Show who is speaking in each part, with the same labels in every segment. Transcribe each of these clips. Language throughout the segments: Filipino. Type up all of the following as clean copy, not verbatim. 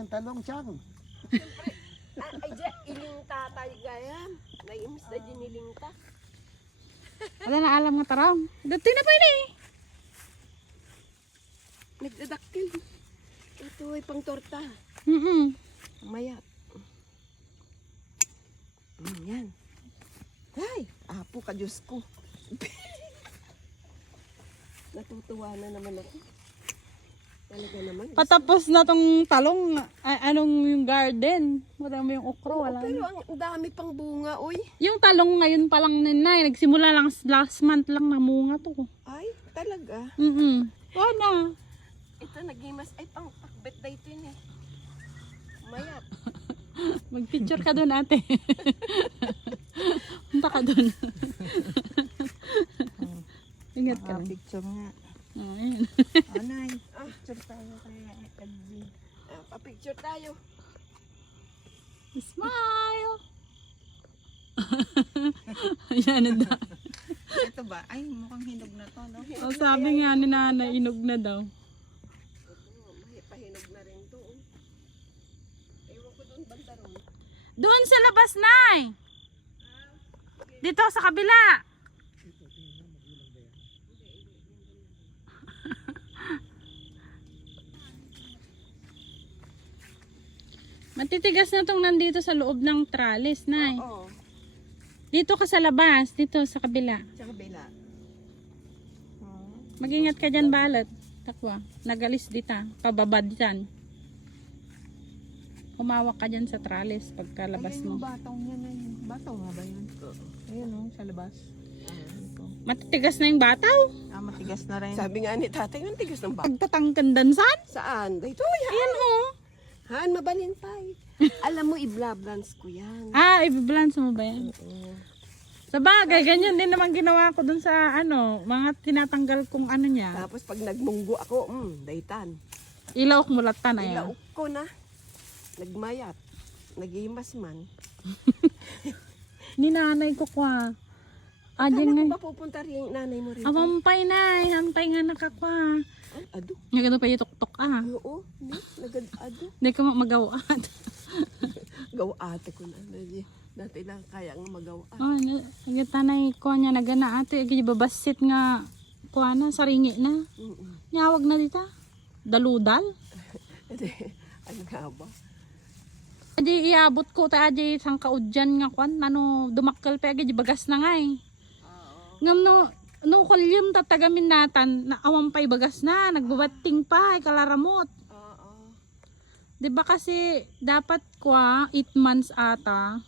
Speaker 1: ng talong siyang.
Speaker 2: Siyempre, ay dyan, ilingta tayo gaya. Naimis na dyan ilingta.
Speaker 3: Wala na alam nga tarong. Dati na pwede eh.
Speaker 2: Nagdadaktil. Ito ay pang torta. Mayat. Yan. Ay, apo ka Diyos ko. Natutuwa na naman ako. Talaga naman.
Speaker 3: Patapos na tong talong, anong yung garden? Madami yung okro, wala
Speaker 2: Pero
Speaker 3: na.
Speaker 2: ang dami pang bunga, oy.
Speaker 3: Yung talong ngayon pa lang ninay, nagsimula lang last month lang namunga to.
Speaker 2: Ay, talaga.
Speaker 3: Wala.
Speaker 2: Ito naghimas. Ay, pang pakbet na ito yun eh. Mayat.
Speaker 3: Mag-picture ka doon ate. Punta ka doon. Ingat ka lang.
Speaker 1: Picture nga.
Speaker 3: Ayun.
Speaker 1: Anay, picture tayo kaya Edwin.
Speaker 2: Pa-picture tayo.
Speaker 3: Smile! Ayan na daw.
Speaker 1: Ito ba? Ay, mukhang hinog na to, no?
Speaker 3: O, sabi nga ni nanay, inog na daw.
Speaker 2: Pahinog na rin to. Ewan ko doon banda ron.
Speaker 3: Doon sa labas, nay! Dito sa kabila. Matitigas na tong nandito sa loob ng trellis, nay.
Speaker 2: Oo.
Speaker 3: Dito ka sa labas, dito sa kabila.
Speaker 2: Sa kabila.
Speaker 3: Mag-ingat ka dyan, balot. Takwa, nagalis dita, pababa diyan. Humawak ka dyan sa trellis pagkalabas
Speaker 1: Yung
Speaker 3: mo.
Speaker 1: batong yan ay. Batong nga ba yun? Ayun o, sa labas.
Speaker 3: Matitigas na yung bataw.
Speaker 1: Matigas na rin.
Speaker 2: Sabi nga ni tatay, ang tigas ng bak.
Speaker 3: Pagtatangkandansan.
Speaker 2: Saan? Dito
Speaker 3: Ayan
Speaker 2: yan.
Speaker 3: oh.
Speaker 2: Han, mabalintay. Alam mo, i-blablance ko yan.
Speaker 3: Ibibalance mo ba yan?
Speaker 2: Oo.
Speaker 3: Sa bagay, ganyan din naman ginawa ko dun sa mga tinatanggal kong ano niya.
Speaker 2: Tapos pag nagmunggo ako, daytan.
Speaker 3: Ilaw ko mulatan ayan.
Speaker 2: Ilaok ko na. Nagmayat. Nagimas man.
Speaker 3: Ni nanay ko kwa.
Speaker 2: Saan
Speaker 3: Adyan
Speaker 2: ako
Speaker 3: nga.
Speaker 2: ba pupunta rin yung nanay mo rin?
Speaker 3: Awampay na, hampay nga nakakwa.
Speaker 2: Ado.
Speaker 3: Nga pa yung tuktok
Speaker 2: Oo. Nagad-ado.
Speaker 3: Hindi ka magawaan.
Speaker 2: Gawa ate ko na. Dati lang kaya nga magawa.
Speaker 3: Oh, nagitanay ko niya nagana ate. Agi babasit nga kuha na, saringi na. Nyawag na dita. Daludal.
Speaker 2: Ano nga ba?
Speaker 3: Adi iabot ko ta adi sang kaudyan nga kwan. Dumakkel pa agi bagas na nga eh. Ngam no kalyum tatagamin natan na awang pa'y bagas na. Nagbabating pa, kalaramot.
Speaker 2: Oo.
Speaker 3: Diba kasi dapat kwa 8 months ata.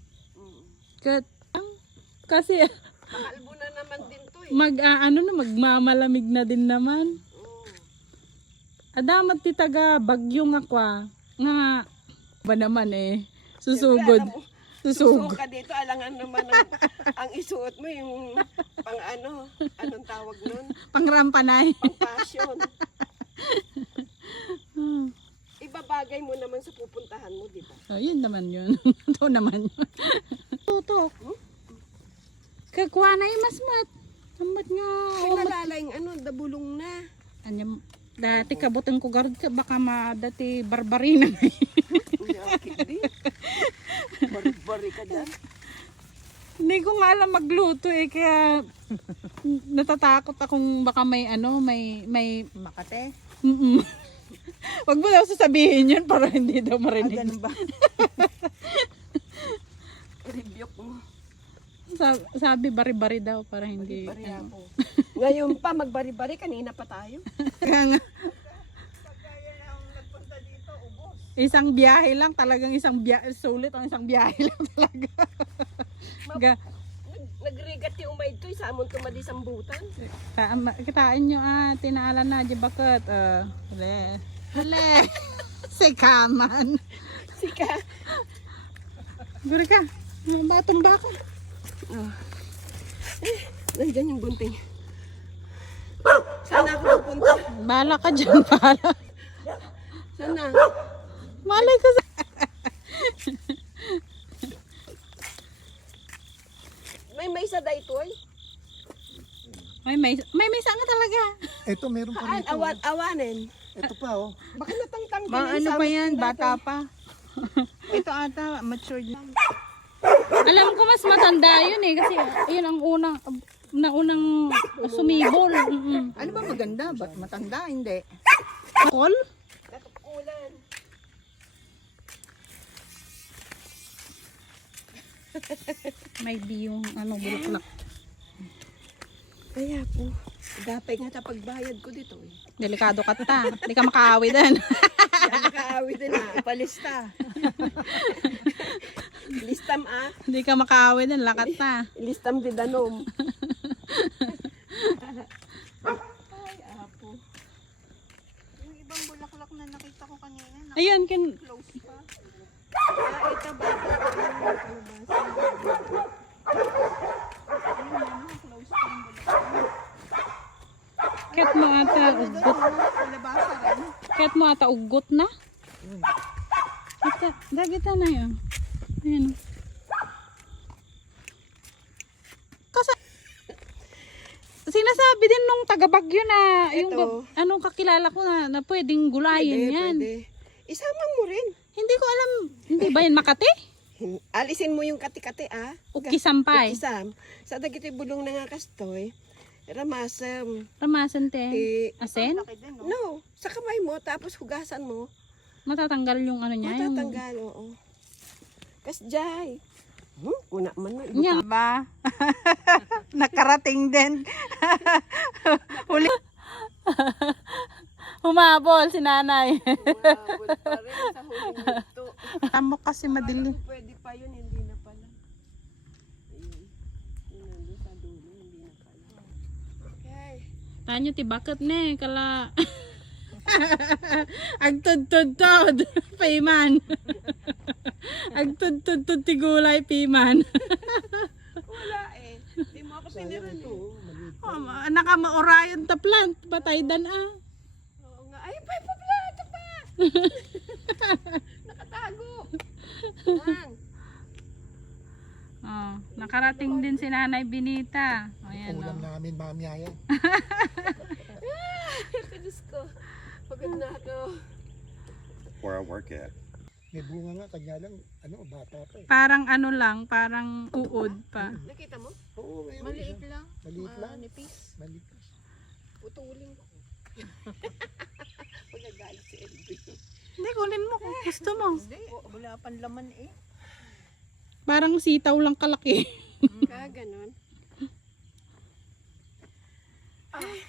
Speaker 3: Kasi
Speaker 2: Makalbo na naman din to eh.
Speaker 3: magmamalamig na din naman. Adamat ti taga bagyo nga kwa nga ba naman eh susugod. Susugod.
Speaker 2: Susuka dito, alangan naman ang isuot mo yung pang anong tawag nun?
Speaker 3: Pangrampanay.
Speaker 2: Pang passion. Ibabagay mo naman sa pupuntahan mo, di ba?
Speaker 3: Oh, yun naman yun. Ito naman yun. Tutok. Kakuha na yung masmat. Sambat nga.
Speaker 2: Pinalala yung dabulong na.
Speaker 3: Anyam, dati kabutang ko garod ka. Baka dati barbarina na
Speaker 2: Hindi. Bari ka dyan.
Speaker 3: Hindi ko nga alam magluto eh. Kaya natatakot akong baka may
Speaker 1: Makate.
Speaker 3: Wag mo daw sasabihin yun para hindi daw marinig.
Speaker 1: Ganun ba?
Speaker 2: Rebuke mo.
Speaker 3: Sabi bari-bari daw para hindi.
Speaker 2: Bari ako. Ngayon pa, magbari-bari. Kanina pa tayo.
Speaker 3: Kaya nga. Isang biyahe lang talagang sulit ang isang biyahe lang talaga.
Speaker 2: Nagrigat yung umay ito. Isamon tumadi sambutan.
Speaker 3: Kitain nyo tinaala na di bakit. Huli. Sikaman.
Speaker 2: Sika.
Speaker 3: Guri ka. Batong baka.
Speaker 2: Nandyan yung gunting. Sana ako pupunta.
Speaker 3: Bala ka dyan, bala.
Speaker 2: Sana.
Speaker 3: Malay ko sa...
Speaker 2: May isa da ito ay.
Speaker 3: May sanga talaga.
Speaker 1: Ito, meron pa
Speaker 2: Haan,
Speaker 1: rito.
Speaker 2: awanin.
Speaker 4: Ito pa oh.
Speaker 2: Baka natangtang din
Speaker 1: Ba,
Speaker 2: yung
Speaker 1: ano pa
Speaker 2: samit
Speaker 1: yan?
Speaker 2: ko
Speaker 1: Bata
Speaker 2: dati.
Speaker 1: pa. Ito ata, matured na.
Speaker 3: Alam ko mas matanda yun eh. Kasi yun ang unang sumibol.
Speaker 1: Ano ba maganda? Ba't matanda? Hindi.
Speaker 3: Kol?
Speaker 2: Natukulan.
Speaker 3: May yung bulaklak.
Speaker 2: Kaya po, dapat nga sa pagbayad ko dito eh.
Speaker 3: Delikado ka ta. Hindi ka makaawi din.
Speaker 2: Kaya nakaawi din na, palista. Listam
Speaker 3: Hindi ka makaawi din. Lakat na.
Speaker 2: Listam di danom. Ay, apo.
Speaker 1: Yung ibang bulaklak na nakita ko kanina,
Speaker 3: Ayun,
Speaker 1: close pa.
Speaker 2: Ah, ito ba?
Speaker 3: ket mo ata ugot.
Speaker 1: Nalabasa rin.
Speaker 3: Ket mo ata ugot na. Ito, dagita na yun. Ayan. Kasi, sinasabi din nung taga-Bagyo na, yung
Speaker 2: Ito.
Speaker 3: anong kakilala ko na pwedeng gulayin yan.
Speaker 2: Pwede. Isama mo rin.
Speaker 3: Hindi ko alam, hindi ba yan Makati?
Speaker 2: Alisin mo yung kati-kati
Speaker 3: Uki Sampay.
Speaker 2: Ukisam. Sa dagiti bulong na nga kastoy, ramasam.
Speaker 3: Ramasan te.
Speaker 2: Ti,
Speaker 3: Asen?
Speaker 1: Laki din, no?
Speaker 2: no, sa kamay mo, tapos hugasan mo.
Speaker 3: Matatanggal yung ano niya. Yung...
Speaker 2: Matatanggal, oo. Kasjay. Kuna man na.
Speaker 3: Yan.
Speaker 1: Ba? Nakarating din. Huli.
Speaker 3: Humabol si nanay.
Speaker 2: Umabot pa rin sa huling ito.
Speaker 3: Amo kasi madili.
Speaker 2: Pwede pa yun, hindi na pala. Ayun. Yun nandun sa dulo, hindi na pala. Okay.
Speaker 3: Tanyo ti bakit ne kala agtud-tud-tud payman. Agtud-tud-tud ti gulay payman.
Speaker 2: Wala eh. Hindi mo ako piniran eh.
Speaker 3: Nakamaurayon ta plant patay dan
Speaker 2: Oo nga. Ay, pa, ito pa. Nakatago. Yan.
Speaker 3: Nakarating din si Nanay Binita. Ayan
Speaker 4: Ulam namin mamaya yan.
Speaker 2: Diyos ko. Pagod na ako.
Speaker 5: Where I work at.
Speaker 4: May bunga nga, kanya lang, bata pa eh.
Speaker 3: Parang ano lang, parang uod pa.
Speaker 2: Nakita mo?
Speaker 4: Oo, ngayon.
Speaker 1: Maliit lang.
Speaker 4: Maliit lang.
Speaker 1: Nipis.
Speaker 4: Maliit.
Speaker 2: Putulin ko. Pagagalit si LB.
Speaker 3: Hindi, kunin mo kung gusto mo.
Speaker 1: Hindi, wala pang laman eh.
Speaker 3: Parang sitaw lang kalaki.
Speaker 2: Kaganon.